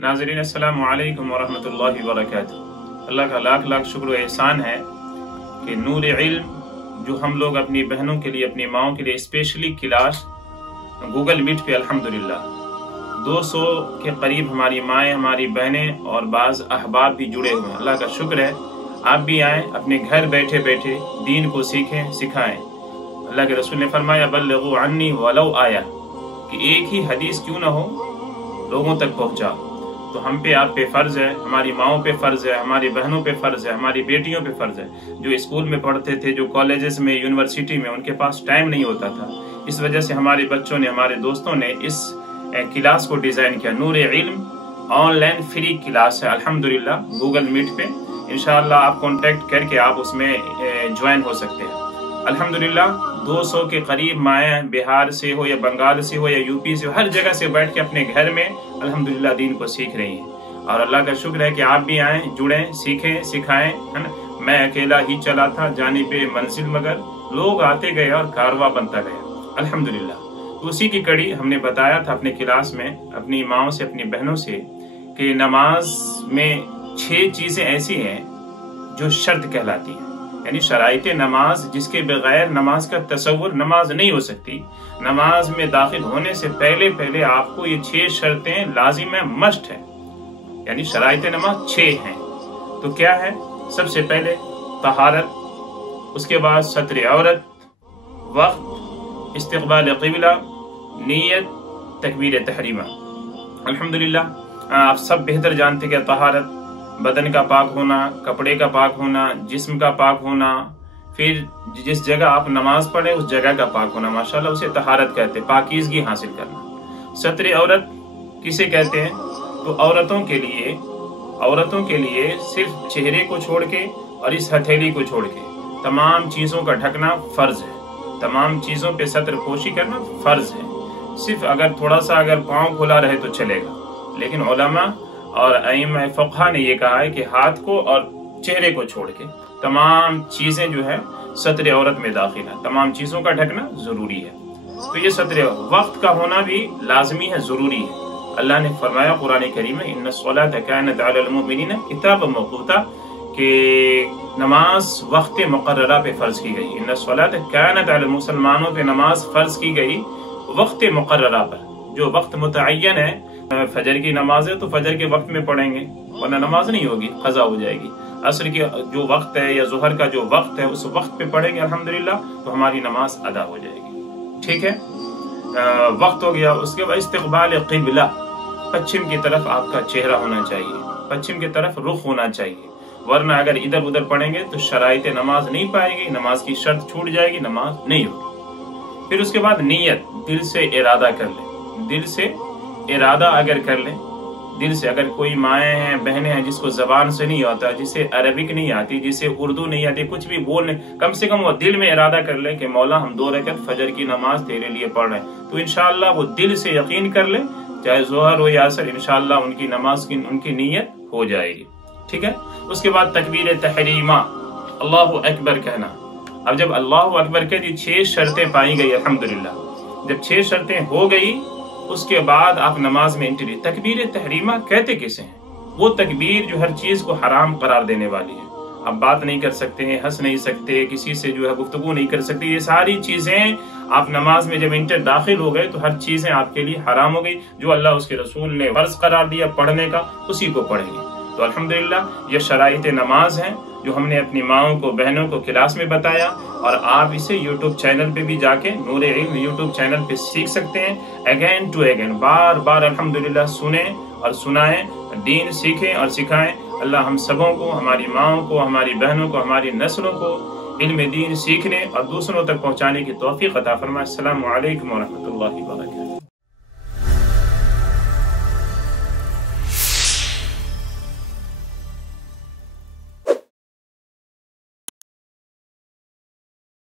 नाज़रीन अस्सलामु अलैकुम वरहमतुल्लाहि वबरकातुहू। अल्लाह का लाख लाख शुक्र व एहसान है कि नूर इल्म जो हम लोग अपनी बहनों के लिए, अपनी माओं के लिए स्पेशली क्लास गूगल मीट पे अल्हम्दुलिल्लाह 200 के करीब हमारी माएँ, हमारी बहनें और बाज़ अहबाब भी जुड़े हुए हैं। अल्लाह का शुक्र है। आप भी आएँ, अपने घर बैठे बैठे दीन को सीखें, सिखाएँ। अल्लाह के रसूल ने फरमाया बल्लिगू अन्नी वलौ आया, कि एक ही हदीस क्यों ना हो लोगों तक पहुँचाओ। तो हम पे, आप पे फ़र्ज़ है, हमारी माओं पे फ़र्ज़ है, हमारी बहनों पे फ़र्ज़ है, हमारी बेटियों पे फ़र्ज़ है। जो स्कूल में पढ़ते थे, जो कॉलेजेस में, यूनिवर्सिटी में, उनके पास टाइम नहीं होता था। इस वजह से हमारे बच्चों ने, हमारे दोस्तों ने इस क्लास को डिज़ाइन किया। नूर इल्म ऑनलाइन फ्री क्लास है अल्हम्दुलिल्लाह गूगल मीट पे। इंशाअल्लाह आप कॉन्टेक्ट करके आप उसमें ज्वाइन हो सकते हैं। अल्हम्दुलिल्लाह 200 के करीब माएँ बिहार से हो या बंगाल से हो या यूपी से हो, हर जगह से बैठ के अपने घर में अल्हम्दुलिल्लाह दीन को सीख रही हैं। और अल्लाह का शुक्र है कि आप भी आएँ, जुड़ें, सीखें, सिखाएं, है ना। मैं अकेला ही चला था जाने पे मंजिल, मगर लोग आते गए और कारवा बनता गया अल्हम्दुलिल्लाह। तो उसी की कड़ी हमने बताया था अपने क्लास में अपनी माओं से, अपनी बहनों से, कि नमाज में 6 चीजें ऐसी हैं जो शर्त कहलाती हैं, यानी शराइते नमाज जिसके बगैर नमाज का तसव्वुर नमाज नहीं हो सकती। नमाज में दाखिल होने से पहले पहले आपको ये 6 शर्तें लाजिम है, मस्ट है, यानी शराइते नमाज 6 हैं। तो क्या है? सबसे पहले तहारत, उसके बाद सत्र औरत, वक्त, इस्तिक़बाल क़िबला, नीयत, तकबीर तहरीमा। अल्हम्दुलिल्लाह आप सब बेहतर जानते कि तहारत बदन का पाक होना, कपड़े का पाक होना, जिस्म का पाक होना, फिर जिस जगह आप नमाज पढ़े उस जगह का पाक होना, माशाल्लाह उसे तहारत कहते हैं, पाकीज़गी हासिल करना। सत्र औरत किसे कहते हैं? तो औरतों के लिए सिर्फ चेहरे को छोड़ के और इस हथेली को छोड़ के तमाम चीज़ों का ढकना फर्ज है। तमाम चीज़ों पे सत्र पोशी करना फर्ज है। सिर्फ अगर थोड़ा सा अगर पाँव खुला रहे तो चलेगा, लेकिन उलमा और अइम्मा फ़क़हा ने ये कहा है कि हाथ को और चेहरे को छोड़ के तमाम चीज़ें जो है सत्र औरत में दाखिल है। तमाम चीज़ों का ढकना ज़रूरी है। तो ये सत्र वक्त का होना भी लाजमी है, ज़रूरी है। अल्लाह ने फरमाया कुरान करीम में इन्नस्सलात कानत अलल मुमिनीना किताबन मौक़ूता, कि नमाज वक्त मुक़र्ररा पे फ़र्ज़ की गई। इन्नस्सलात कानत अलल, मुसलमानों पे नमाज फ़र्ज़ की गई वक्त मुक़र्ररा पर, जो वक्त मुतअय्यन है। फजर की नमाज है तो फजर के वक्त में पढ़ेंगे, वरना नमाज नहीं होगी, क़ज़ा हो जाएगी। असर की जो वक्त है या ज़ुहर का जो वक्त है उस वक्त पे पढ़ेंगे अल्हम्दुलिल्लाह, तो हमारी नमाज अदा हो जाएगी। ठीक है, वक्त हो गया। उसके बाद इस्तिक़बाल क़िबला, पश्चिम की तरफ आपका चेहरा होना चाहिए, पश्चिम की तरफ रुख होना चाहिए, वरना अगर इधर उधर पढ़ेंगे तो शराइत नमाज नहीं पाएगी, नमाज की शर्त छूट जाएगी, नमाज नहीं होगी। फिर उसके बाद नीयत, दिल से इरादा कर ले। दिल से इरादा अगर कर लें, दिल से, अगर कोई माएँ हैं, बहनें हैं जिसको जबान से नहीं आता, जिसे अरबिक नहीं आती, जिसे उर्दू नहीं आती, कुछ भी बोलने, कम से कम वो दिल में इरादा कर ले कि मौला हम 2 रकअत फजर की नमाज तेरे लिए पढ़ रहे हैं, तो इंशाअल्लाह वो दिल से यकीन कर ले, चाहे ज़ोहर हो या असर, इंशाअल्लाह उनकी नमाज की उनकी नीयत हो जाएगी। ठीक है। उसके बाद तकबीर तहरीमा, अल्लाहु अकबर कहना। अब जब अल्लाहु अकबर कह दी 6 शर्तें पाई गई अल्हम्दुलिल्लाह, जब 6 शर्तें हो गई उसके बाद आप नमाज में एंट्री। तकबीर तहरीमा कहते किसे हैं? वो तकबीर जो हर चीज को हराम करार देने वाली है। आप बात नहीं कर सकते हैं, हंस नहीं सकते, किसी से जो है गुफ्तगू नहीं कर सकते, ये सारी चीजें आप नमाज में जब इंटर दाखिल हो गए तो हर चीजें आपके लिए हराम हो गई। जो अल्लाह उसके रसूल ने फर्ज करार दिया पढ़ने का, उसी को पढ़ेंगे। तो अल्हम्दुलिल्लाह ये शराइते नमाज हैं जो हमने अपनी माओं को, बहनों को क्लास में बताया, और आप इसे यूट्यूब चैनल पे भी जाके नूर इल्म यूट्यूब चैनल पे सीख सकते हैं। अगेन टू अगेन, बार बार अल्हम्दुलिल्लाह सुने और सुनाएं, दीन सीखें और सिखाएं। अल्लाह हम सबों को, हमारी माओं को, हमारी बहनों को, हमारी नस्लों को इल्म दीन सीखने और दूसरों तक पहुँचाने की तौफीक अता फरमाए। अस्सलामु अलैकुम व रहमतुल्लाहि व बरकातुहू।